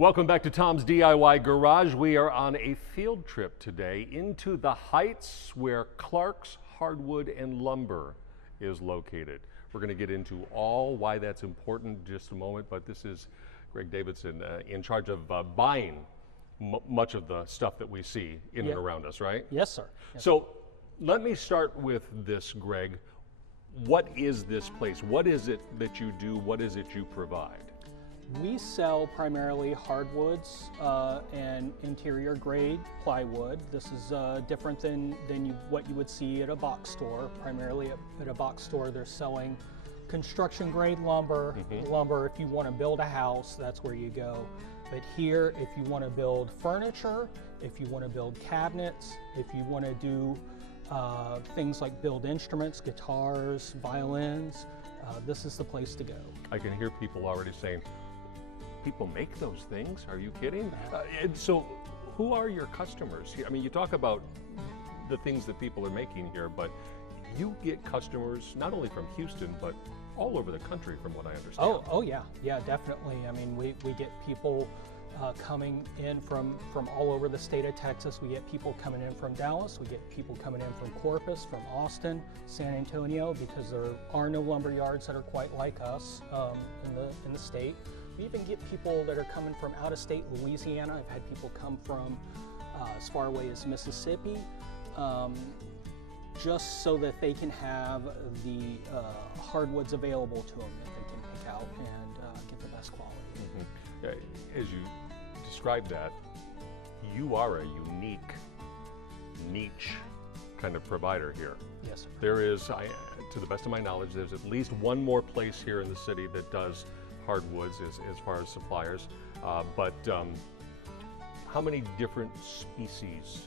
Welcome back to Tom's DIY Garage. We are on a field trip today into the Heights where Clark's Hardwood and Lumber is located. We're going to get into all why that's important in just a moment, but this is Greg Davidson in charge of buying much of the stuff that we see in and around us, right? Yes, sir. Yes. So let me start with this, Greg. What is this place? What is it that you do? What is it you provide? We sell primarily hardwoods and interior grade plywood. This is different than what you would see at a box store. Primarily at a box store, they're selling construction grade lumber. Lumber, if you want to build a house, that's where you go. But here, if you want to build furniture, if you want to build cabinets, if you want to do things like build instruments, guitars, violins, this is the place to go. I can hear people already saying, people make those things? Are you kidding? And so who are your customers? I mean, you talk about the things that people are making here, but you get customers not only from Houston, but all over the country from what I understand. Oh yeah, definitely. I mean, we get people coming in from all over the state of Texas. We get people coming in from Dallas. We get people coming in from Corpus, from Austin, San Antonio, because there are no lumber yards that are quite like us in the state. We even get people that are coming from out of state, Louisiana. I've had people come from as far away as Mississippi, just so that they can have the hardwoods available to them that they can pick out and get the best quality. As you describe that, you are a unique niche kind of provider here. Yes, sir. There is, to the best of my knowledge, there's at least one more place here in the city that does hardwoods as far as suppliers, but how many different species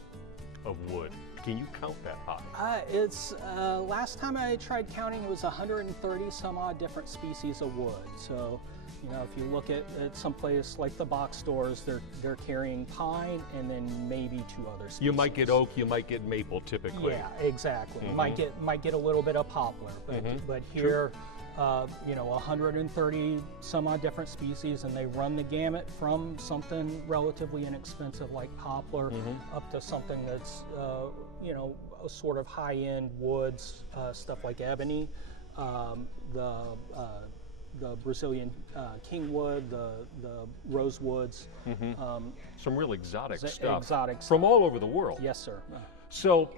of wood? Can you count that high? It's last time I tried counting, it was 130 some odd different species of wood. So, you know, if you look at some place like the box stores, they're carrying pine and then maybe two other species. You might get oak, you might get maple typically. Yeah, exactly. Might get a little bit of poplar, but here. You know, 130 some odd different species, and they run the gamut from something relatively inexpensive like poplar up to something that's, you know, a sort of high-end woods, stuff like ebony, the Brazilian kingwood, the rosewoods. Some real exotic stuff. Exotic from stuff. all over the world. Yes, sir. So,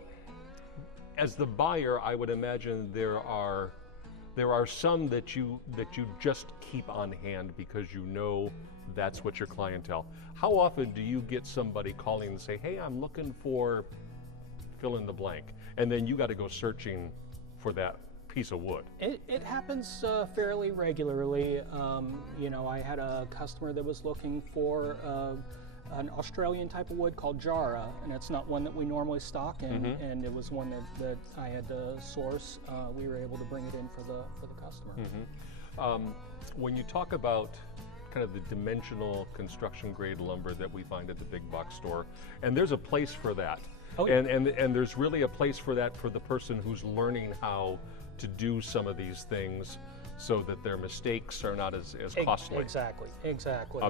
as the buyer, I would imagine there are some that you just keep on hand because you know that's what your clientele. How often do you get somebody calling and say, hey, I'm looking for fill in the blank, and then you got to go searching for that piece of wood? It happens fairly regularly. You know, I had a customer that was looking for an Australian type of wood called Jara, and it's not one that we normally stock, and it was one that I had to source. We were able to bring it in for the customer. When you talk about kind of the dimensional construction grade lumber that we find at the big box store, and there's a place for that. Oh, yeah. And there's really a place for that for the person who's learning how to do some of these things so that their mistakes are not as costly. Exactly.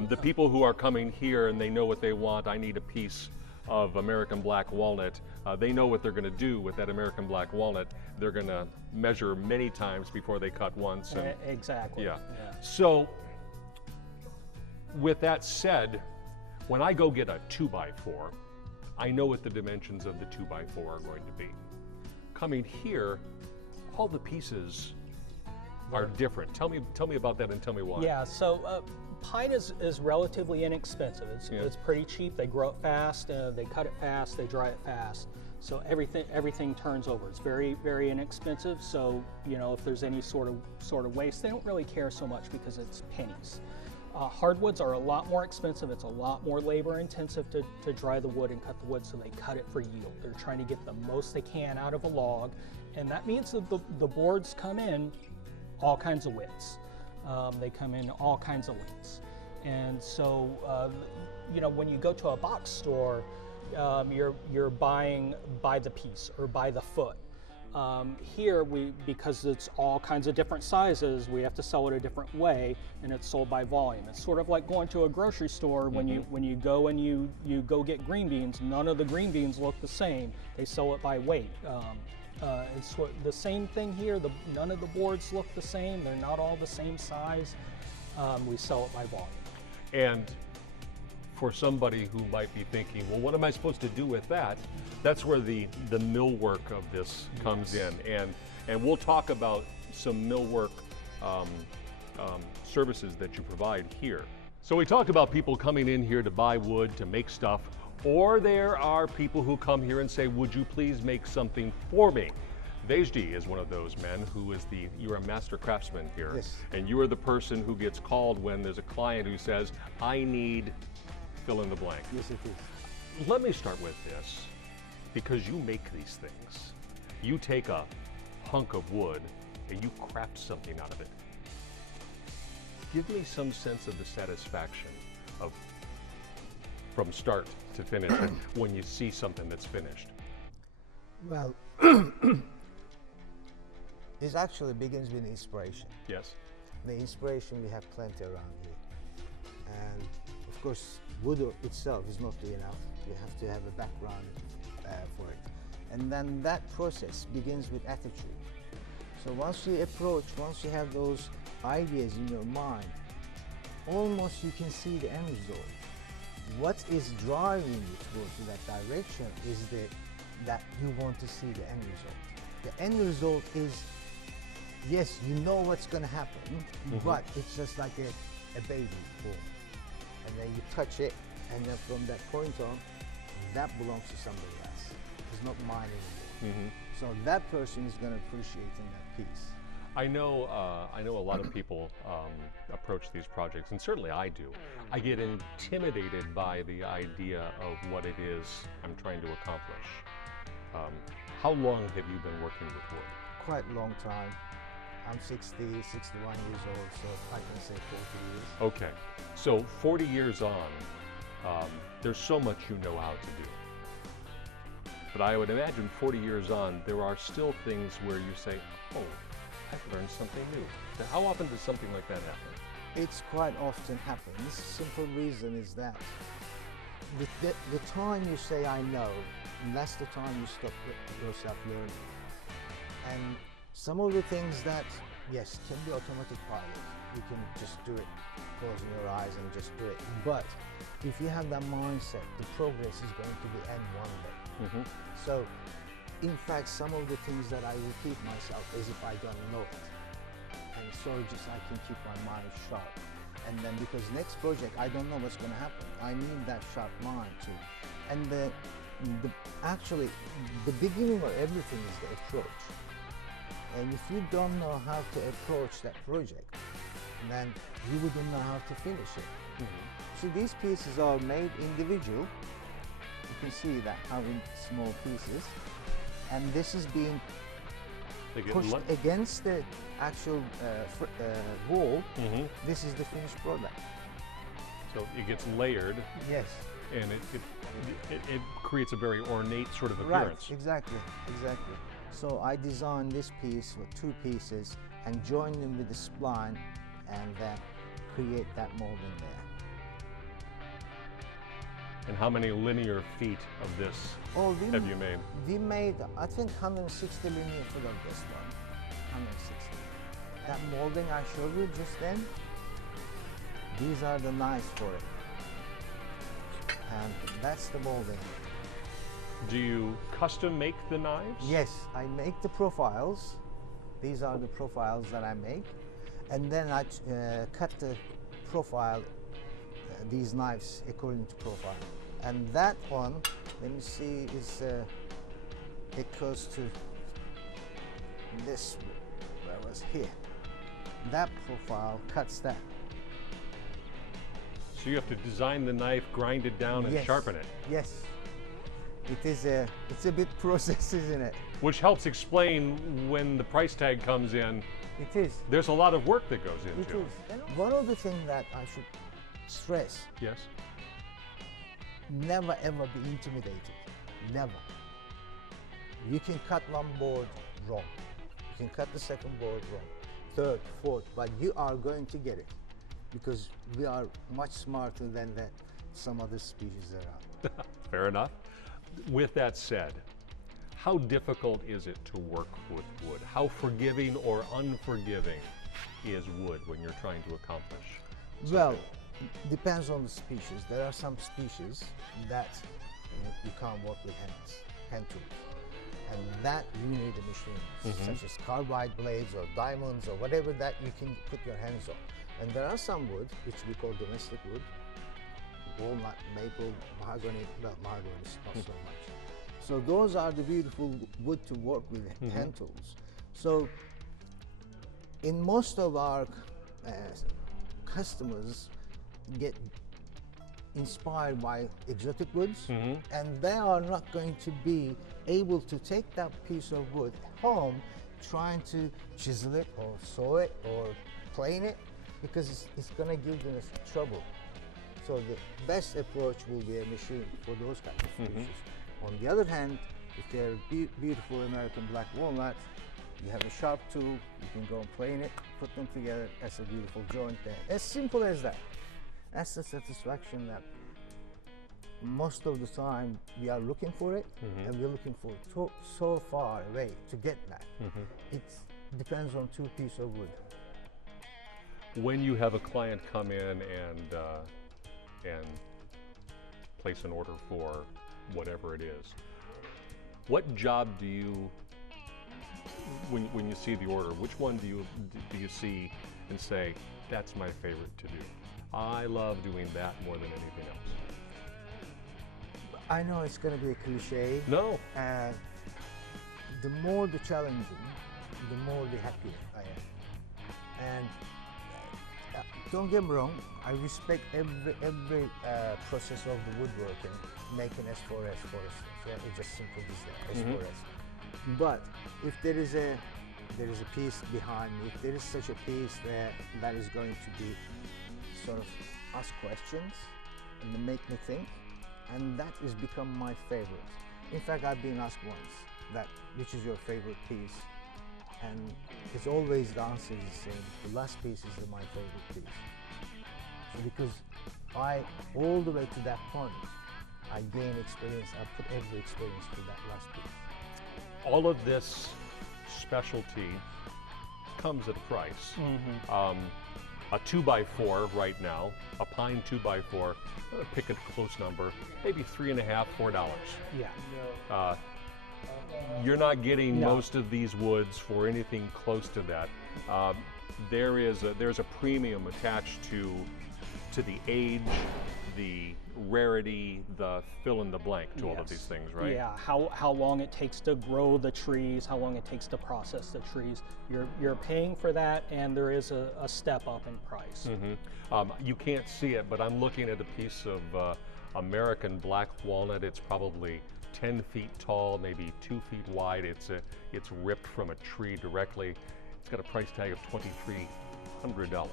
The people who are coming here and they know what they want, I need a piece of American black walnut, they know what they're going to do with that American black walnut. They're going to measure many times before they cut once. And, exactly. Yeah. So, with that said, when I go get a 2x4, I know what the dimensions of the 2x4 are going to be. Coming here, all the pieces are different. Tell me about that and tell me why. Yeah, so pine is relatively inexpensive. It's pretty cheap. They grow it fast, they cut it fast, they dry it fast. So everything turns over. It's very, very inexpensive. So, you know, if there's any sort of waste, they don't really care so much because it's pennies. Hardwoods are a lot more expensive. It's a lot more labor intensive to dry the wood and cut the wood, so they cut it for yield. They're trying to get the most they can out of a log, and that means that the boards come in all kinds of widths. They come in all kinds of lengths. And so, you know, when you go to a box store, you're buying by the piece or by the foot. Here, because it's all kinds of different sizes, we have to sell it a different way, and it's sold by volume. It's sort of like going to a grocery store when you go and you go get green beans. None of the green beans look the same. They sell it by weight. It's the same thing here. None of the boards look the same. They're not all the same size. We sell it by volume. And for somebody who might be thinking, well, what am I supposed to do with that? That's where the millwork of this comes in. And we'll talk about some millwork services that you provide here. So we talked about people coming in here to buy wood, to make stuff, or there are people who come here and say, would you please make something for me? Vejdi is one of those men who is you're a master craftsman here. Yes. And you are the person who gets called when there's a client who says, I need fill in the blank. Yes, it is. Let me start with this, because you make these things. You take a hunk of wood and you craft something out of it. Give me some sense of the satisfaction of from start to finish when you see something that's finished. Well, it actually begins with inspiration. Yes. The inspiration we have plenty around here. And of course, wood itself is not enough. You have to have a background for it. And then that process begins with attitude. So once you have those ideas in your mind, almost you can see the end result. What is driving you towards that direction is that you want to see the end result. The end result is, yes, you know what's going to happen, but it's just like a baby born. And then you touch it, and then from that point on, that belongs to somebody else. It's not mine anymore. So that person is going to appreciate in that piece. I know a lot of people approach these projects, and certainly I do. I get intimidated by the idea of what it is I'm trying to accomplish. How long have you been working with wood? Quite a long time. I'm 60, 61 years old, so I can say 40 years. Okay, so 40 years on, there's so much you know how to do. But I would imagine 40 years on, there are still things where you say, oh, I've learned something new. Now, how often does something like that happen? It's quite often happens. Simple reason is that the time you say I know, that's the time you stop yourself learning. And some of the things that, yes, can be automatic pilot. You can just do it, closing your eyes and just do it. But if you have that mindset, the progress is going to be end one day. So, in fact, some of the things that I repeat myself as if I don't know it. And so just I can keep my mind sharp. And then because next project, I don't know what's going to happen. I need that sharp mind too. And actually, the beginning of everything is the approach. And if you don't know how to approach that project, then you wouldn't know how to finish it. So these pieces are made individual. You can see that how in small pieces. And this is being pushed against the actual wall. This is the finished product. So it gets layered. Yes. And it creates a very ornate sort of appearance. Right, exactly. So I designed this piece with two pieces and join them with the spline and then create that mold in there. And how many linear feet of this have you made? We made, I think, 160 linear feet of this one. 160. That molding I showed you just then, these are the knives for it. And that's the molding. Do you custom make the knives? Yes, I make the profiles. These are the profiles that I make. And then I cut the profile, these knives according to profile. And that one, let me see, is it goes to this, where was here. That profile cuts that. So you have to design the knife, grind it down, and sharpen it. Yes. It's a bit process, isn't it? Which helps explain when the price tag comes in. It is. There's a lot of work that goes into it. It is. One of the things that I should stress. Yes. Never ever be intimidated. Never. You can cut one board wrong. You can cut the second board wrong, third, fourth, but you are going to get it because we are much smarter than some other species around. Fair enough. With that said, how difficult is it to work with wood? How forgiving or unforgiving is wood when you're trying to accomplish something? Well, depends on the species. There are some species that you can't work with hand tools. And that you need a machine, such as carbide blades or diamonds or whatever that you can put your hands on. And there are some wood, which we call domestic wood, walnut, maple, mahogany. Well, mahogany is not so much. So those are the beautiful wood to work with hand tools. So in most of our customers get inspired by exotic woods, and they are not going to be able to take that piece of wood home trying to chisel it or saw it or plane it, because it's going to give them trouble. So the best approach will be a machine for those kinds of species. On the other hand, if they're beautiful American black walnut, you have a sharp tool, you can go and plane it, put them together as a beautiful joint there. As simple as that. That's the satisfaction that most of the time we are looking for it, and we're looking for it so far away to get that. It depends on two pieces of wood. When you have a client come in and place an order for whatever it is, what job do you, when you see the order, which one do you see and say, that's my favorite to do? I love doing that more than anything else. I know it's going to be a cliche. No. The more the challenging, the more the happier I am. And don't get me wrong, I respect every process of the woodworking, making S4S, yeah, it's just simple as that, S4S. But if there is a piece behind me, if there is such a piece that is going to be sort of ask questions and make me think, and that has become my favorite. In fact, I've been asked once which is your favorite piece, and it's always the answer is the same. The last piece is my favorite piece. So because all the way to that point, I gain experience, I put every experience to that last piece. All of this specialty comes at a price. A 2x4 right now, a pine 2x4, pick a close number, maybe $3.50, $4. Yeah. You're not getting most of these woods for anything close to that. There's a premium attached to the age, the rarity, the fill in the blank to all of these things, right? Yeah, how long it takes to grow the trees, how long it takes to process the trees. You're paying for that, and there is a step up in price. You can't see it, but I'm looking at a piece of American black walnut. It's probably 10 feet tall, maybe 2 feet wide. It's ripped from a tree directly. It's got a price tag of $2,300,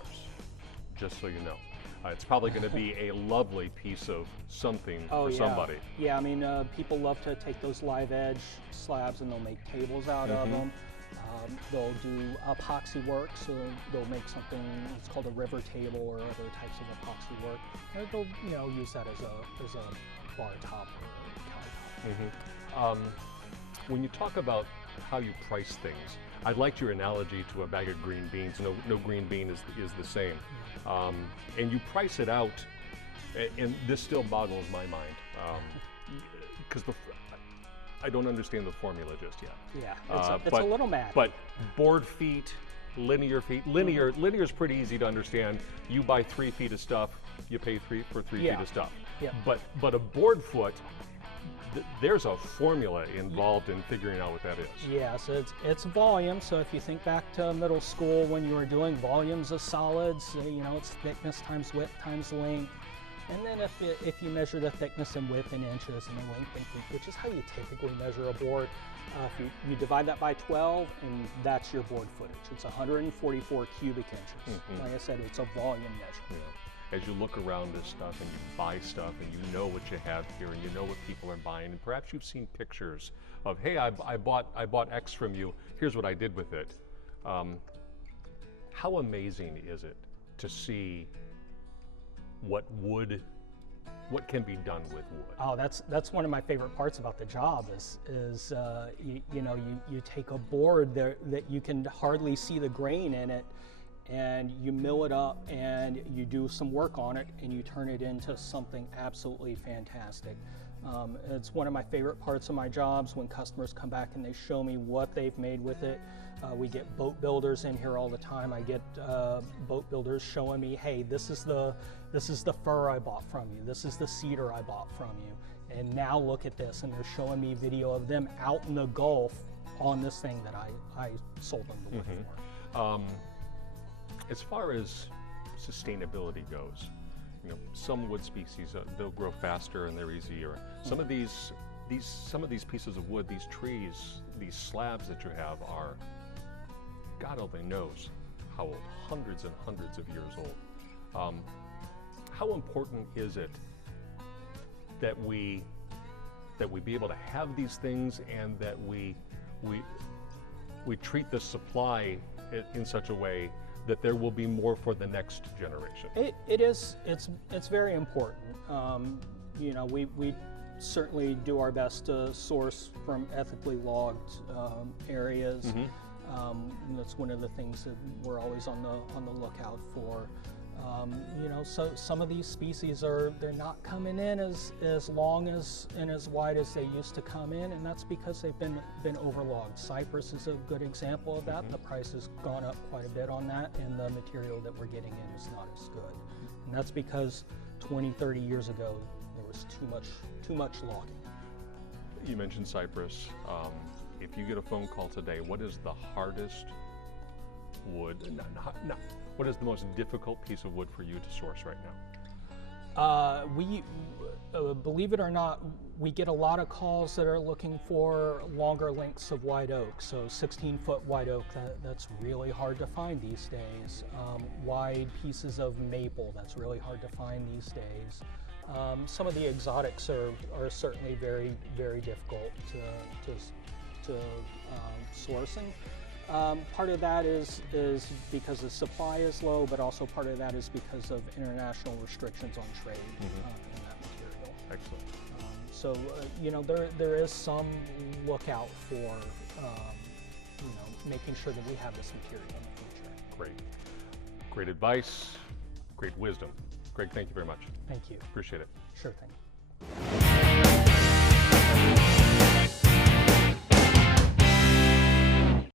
just so you know. It's probably going to be a lovely piece of something for somebody. Yeah, I mean, people love to take those live edge slabs and they'll make tables out of them. They'll do epoxy work, so they'll make something, it's called a river table or other types of epoxy work. And they'll use that as a bar top or a countertop. When you talk about how you price things, I liked your analogy to a bag of green beans. No green bean is the same. And you price it out, and this still boggles my mind, because I don't understand the formula just yet. Yeah, it's a little mad. But board feet, linear feet, linear is pretty easy to understand. You buy 3 feet of stuff, you pay for 3 feet of stuff. Yeah. But a board foot, there's a formula involved in figuring out what that is. Yeah, so it's volume. So if you think back to middle school when you were doing volumes of solids, it's thickness times width times length. And then if you measure the thickness and width in inches and the length in feet, which is how you typically measure a board, if you divide that by 12, and that's your board footage. It's 144 cubic inches. Like I said, it's a volume measure. as you look around this stuff and you buy stuff and you know what you have here and you know what people are buying, and perhaps you've seen pictures of, hey, I bought X from you, here's what I did with it. How amazing is it to see what can be done with wood? Oh, that's one of my favorite parts about the job is you take a board there that you can hardly see the grain in it, and you mill it up and you do some work on it and you turn it into something absolutely fantastic. It's one of my favorite parts of my jobs when customers come back and they show me what they've made with it. We get boat builders in here all the time. I get boat builders showing me, hey, this is the fir I bought from you. This is the cedar I bought from you. And now look at this. And they're showing me video of them out in the Gulf on this thing that I sold them the wood for. As far as sustainability goes, some wood species, they'll grow faster and they're easier. Some of these pieces of wood, these trees, these slabs that you have are, God only knows how old, hundreds and hundreds of years old. How important is it that we be able to have these things, and that we treat the supply in such a way that there will be more for the next generation? It's very important. We certainly do our best to source from ethically logged areas. That's one of the things that we're always on the lookout for. So some of these species they're not coming in as long and as wide as they used to come in, and that's because they've been overlogged. Cypress is a good example of that. The price has gone up quite a bit on that, and the material that we're getting in is not as good. And that's because 20, 30 years ago there was too much logging. You mentioned cypress. If you get a phone call today, what is the hardest wood? What is the most difficult piece of wood for you to source right now? We believe it or not, we get a lot of calls that are looking for longer lengths of white oak. So 16-foot white oak, that's really hard to find these days. Wide pieces of maple, that's really hard to find these days. Some of the exotics are certainly very, very difficult to sourcing. Part of that is because the supply is low, but also part of that is because of international restrictions on trade in that material. Excellent. So there is some lookout for making sure that we have this material in the future. Great advice, great wisdom. Greg, thank you very much. Thank you. Appreciate it. Sure thing.